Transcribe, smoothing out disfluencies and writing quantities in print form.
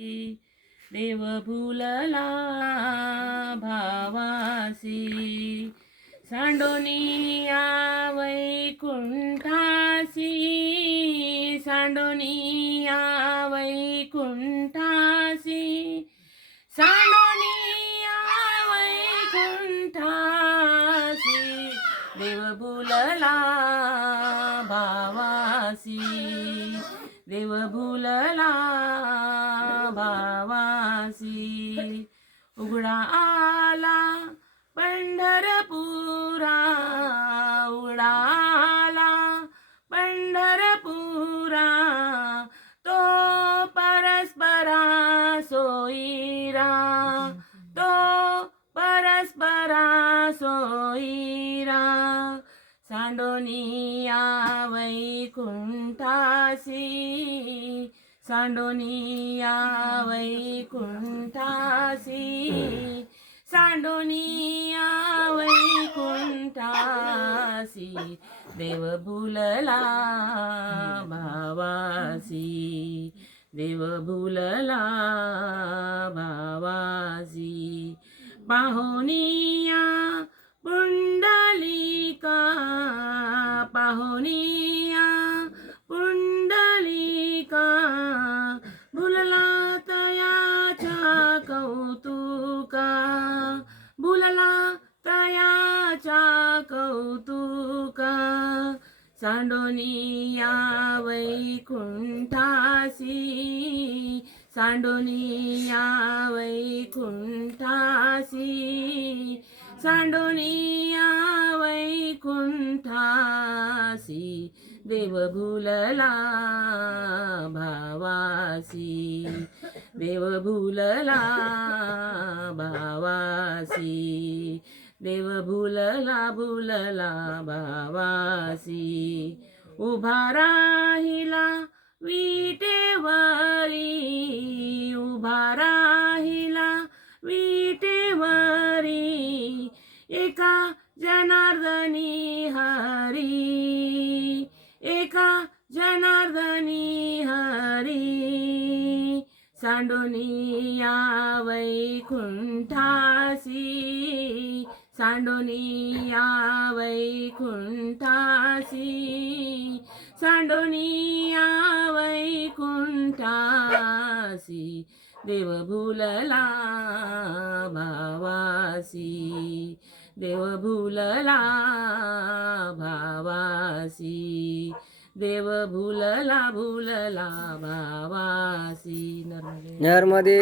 देव भुलला भावासी सांडोनिया वैकुंठासी सांडोनिया वैकुंठासी सांडोनिया वैकुंठासी देव भुलला भावासी देव भुलला भावासी उघडा आला पंढरपुरा उघडा आला पंढरपुरा तो परस्परा सोयीरा तो परस्परा सोयीरा सांडोनिया वैकुंठासी सांडोनिया वैकुंठासी सांडोनिया वैकुंठासी देव भुलला भावासी देव भुलला भावासी पाहुनिया पुंडलिका पाहुनिया पुंडलिका भुलला तयाच्या कौतुका भुलला तयाच्या कौतुका सांडोनिया वैकुंठासी सांडोनिया वैकुंठासी सांडोनिया वैकुंठासी देव भुलला भावासी देव भुलला भावासी देव भुलला भुलला भावासी उभा राहिला विटेवरी उभा राहिला विटेवरी एका जनार्दनी हरी एका जनार्दनी हरी सांडोनिया वैकुंठासी सांडोनिया वैकुंठासी सांडोनिया वैकुंठासी देव भुलला भावासी देव भुलला भावासी देव भुलला भुलला भावासी नर्मदे